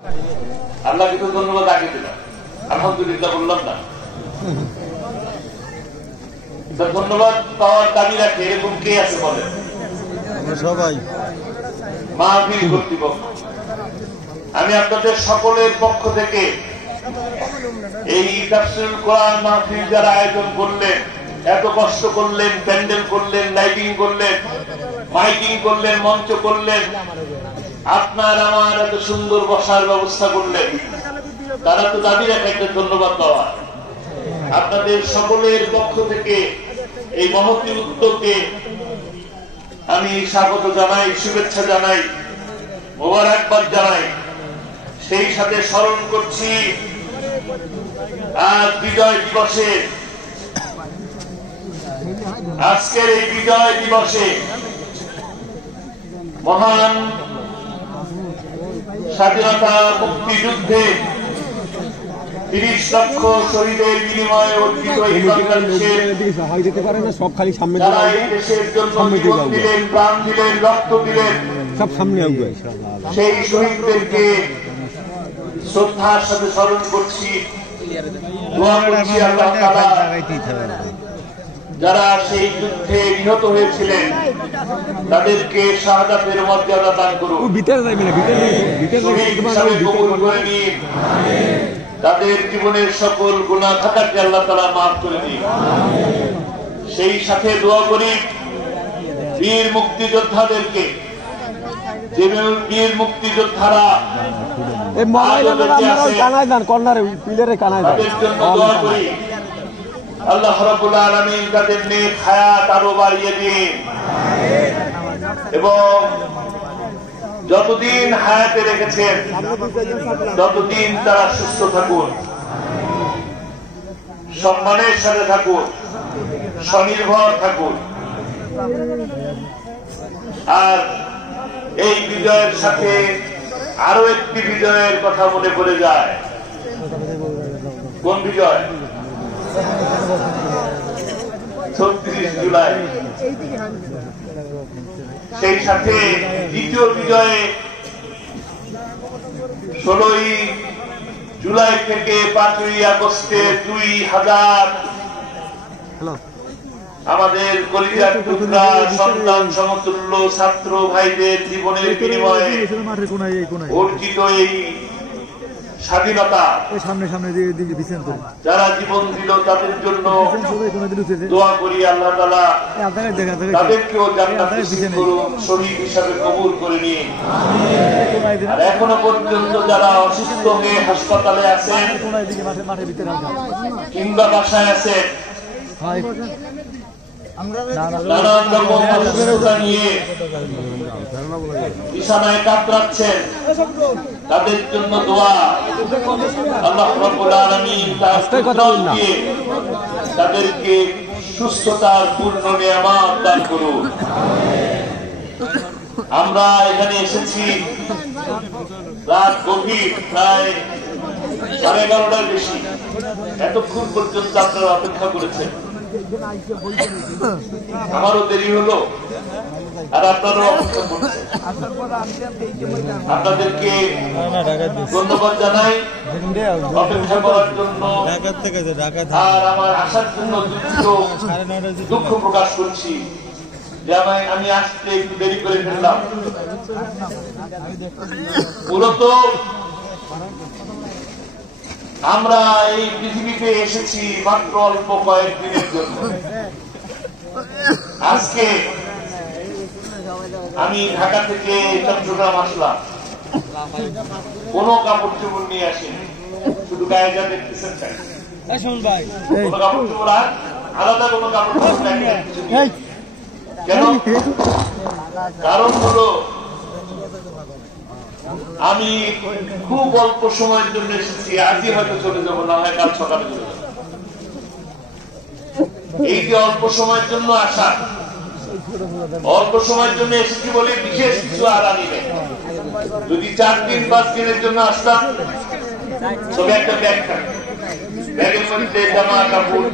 আল্লাহকে তো ধন্যবাদ আগে দিলাম, আলহামদুলিল্লাহ বললাম না। ধন্যবাদ পাওয়ার দাবি রাখে এরকম কে আছে বলেন? সবাই মাহফিল কর্তৃপক্ষ। আমি আপনাদের সকলের পক্ষ থেকে এই তাফসীরুল কোরআন মাহফিল যারা আয়োজন করলেন, এত কষ্ট করলেন, প্যান্ডেল করলেন, লাইটিং করলেন, মাইকিং করলেন, মঞ্চ করলেন, আপনার আমার এত সুন্দর বসার ব্যবস্থা করলেন, তারা তো দাবি রাখে একটা ধন্যবাদ পাওয়া। আপনাদের সকলের পক্ষ থেকে এই মহতী উদ্যোগকে আমি স্বাগত জানাই, শুভেচ্ছা জানাই, মোবারকবাদ জানাই। সেই সাথে স্মরণ করছি আজ বিজয় দিবসে, আজকের এই বিজয় দিবসে মহান স্বাধীনতা মুক্তিযুদ্ধে 30 লক্ষ শহীদের বিনিময়ে অর্জিত এই বাংলাদেশের যারা এই দেশের জন্য জীবন দিলেন, প্রাণ দিলেন, রক্ত দিলেন, সব সামনে আসবে। সেই শহীদদেরকে শ্রদ্ধার সাথে স্মরণ করছি, দোয়া করছি আল্লাহ তাআলা যারা সেই যুদ্ধে নিহত হয়েছিলেন তাদেরকে শাহাদাতের মর্যাদা দান করুন, শহীদ হিসাবে কবুল করে নিন, তাদের জীবনের সকল গুনাহ খাতাকে আল্লাহ তাআলা মাফ করে দিন। সেই সাথে দোয়া করি বীর মুক্তিযোদ্ধাদেরকে, যে বীর মুক্তিযোদ্ধারা তাদের জন্য দোয়া করি আল্লাহ রাব্বুল আলামিন তাদের নেক হায়াত আরো বাড়িয়ে দিন এবং যতদিন হায়াতে রেখেছেন ততদিন তারা সুস্থ থাকুন, সম্মানের সাথে থাকুন, স্বনির্ভর থাকুন। আর এই বিজয়ের সাথে আরো একটি বিজয়ের কথা মনে পড়ে যায়। কোন বিজয়? 36 জুলাই। সেই সাথে দ্বিতীয় বিজয়ে 16 জুলাই থেকে 5 আগস্টে 2000 আমাদের কলিজার টুকরা সন্তান সমতুল্য ছাত্র ভাইদের জীবনের বিনিময়ে অর্জিত এই স্বাধীনতা, যারা জীবন দিল তাদের জন্য দোয়া করি আল্লাহ তাআলা তাদেরকেও জান্নাত নসিব করুন, শহীদ হিসাবে কবুল করে নিন। আর এখনো পর্যন্ত যারা অসুস্থ হয়ে হাসপাতালে আছেন কিংবা বাসায় আছেন, নানান রকম অসুস্থতা নিয়ে বিছানায় কাতরাচ্ছেন, তাদের জন্য দোয়া। আল্লাহ রাব্বুল আলামিন তাদেরকে সুস্থতার পূর্ণ নিয়ামত দান করুন। আমরা এখানে এসেছি রাত গভীর, প্রায় 11:30টার বেশি। এতক্ষণ পর্যন্ত আপনারা অপেক্ষা করেছেন, আমারও দেরি হলো আর আপনারাও অপেক্ষা করছেন। আপনাদেরকে ধন্যবাদ জানাই অপেক্ষা করার জন্য, আর আমার আসার জন্য দুঃখ প্রকাশ করছি যে আমি আসতে একটু দেরি করে ফেললাম। মূলত আমরা এই পৃথিবীতে এসেছি মাত্র অল্প কয়েকদিনের জন্য। আজকে আমি ঢাকা থেকে চট্টগ্রাম আসলাম, কোনো কাপড় চোপড় নিয়ে আসিনি, শুধু গায়ে যা দেখতেছেন তাই। কোনো কাপড় চোপড় আর আলাদা কোনো কাপড় চোপড় নেই। কেন? কারণ হলো আমি খুব অল্প সময়ের জন্য এসেছি, আজই হয়তো চলে যাবো, না হয় কাল সকালে চলে যাবো। এই যে অল্প সময়ের জন্য আসা, অল্প সময়ের জন্য এসেছি বলে বিশেষ কিছু আর আনি নেই। যদি 4-5 দিনের জন্য আসতাম তবে একটা ব্যাগ থাকতো, ব্যাগের মধ্যে জামা কাপড়,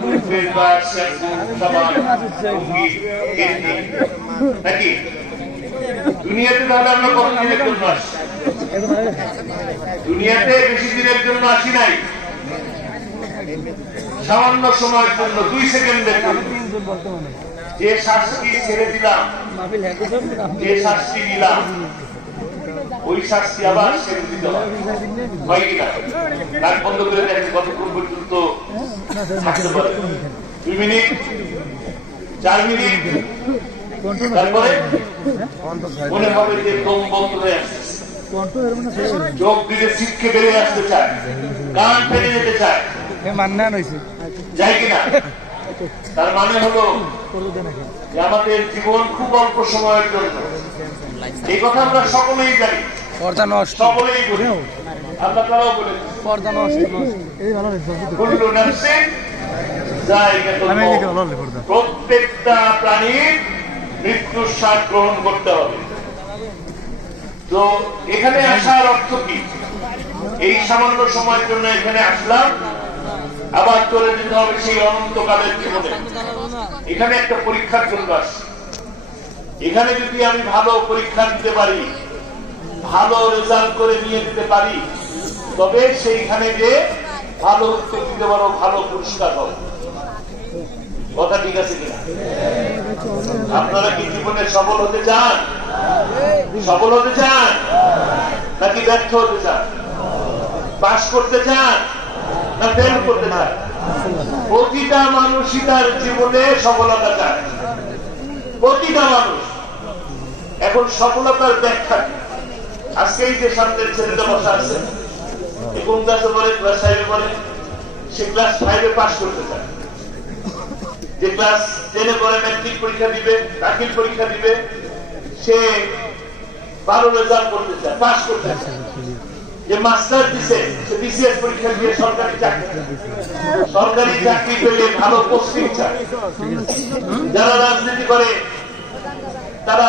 নাকি দুনিয়াতে তাহলে আমরা কত দিনের জন্য আসছি? দুনিয়াতে বেশি দিনের জন্য আসি নাই, সামান্য সময়ের জন্য 2 সেকেন্ডের জন্য। যে শাস্তি ছেড়ে দিলাম, যে শাস্তি দিলাম, ওই শাস্তি আবার ছেড়ে দিতে হয় কিনা? নাক বন্ধ করে দেখেন কতক্ষণ পর্যন্ত থাকতে পারে। 2 মিনিট, 4 মিনিট, তারপরে মনে হবে যে দম বন্ধ হয়ে আসছে, চোখ দিকে ছিটকে বেরিয়ে আসতে চায়, কান ফেলে যেতে চায়, যায় কিনা? তার মানে হলো যে আমাদের জীবন খুব অল্প সময়ের জন্য। এই কথা আমরা সকলেই জানি, সকলেই বলি, আল্লাহ তাআলাও বলেছেন কুল্লু নাফসিন যায়কাতুল মাউত, প্রত্যেকটা প্রাণীর মৃত্যুর স্বাদ গ্রহণ করতে হবে। তো এখানে আসার অর্থ কি? এই সামান্য সময়ের জন্য এখানে আসলাম, আবার চলে যেতে হবে সেই অনন্তকালের জীবনে। এখানে একটা পরীক্ষার জন্য আসছি। এখানে যদি আমি ভালো পরীক্ষা দিতে পারি, ভালো রেজাল্ট করে নিয়ে দিতে পারি, তবে সেইখানে যে ভালো উত্তর দিতে পারো, ভালো পুরস্কার হবে। কথা ঠিক আছে কিনা? আপনারা কি জীবনে সফল হতে চান? সফল হতে চান নাকি ব্যর্থ হতে চান? পাস করতে চান না ফেল করতে চান? প্রতিটা মানুষই তার জীবনে সফলতা চায়, প্রতিটা মানুষ। এখন সফলতার ব্যাখ্যা কি? আজকে এই যে সামনের ছেলেটা বসা আছে, কোন ক্লাসে পড়ে? ক্লাস 5-এ পড়ে। সে ক্লাস 5-এ পাস করতে চায়। যে ক্লাস 10-এ পড়ে, ম্যাট্রিক পরীক্ষা দিবে, দাখিল পরীক্ষা দিবে, সে ভালো রেজাল্ট করতে চায়, পাস করতে চায়। যে মাস্টার দিছে, সে বিসিএস পরীক্ষা দিয়ে সরকারি চাকরি পেলে ভালো পোস্টিং চায়। যারা রাজনীতি করে তারা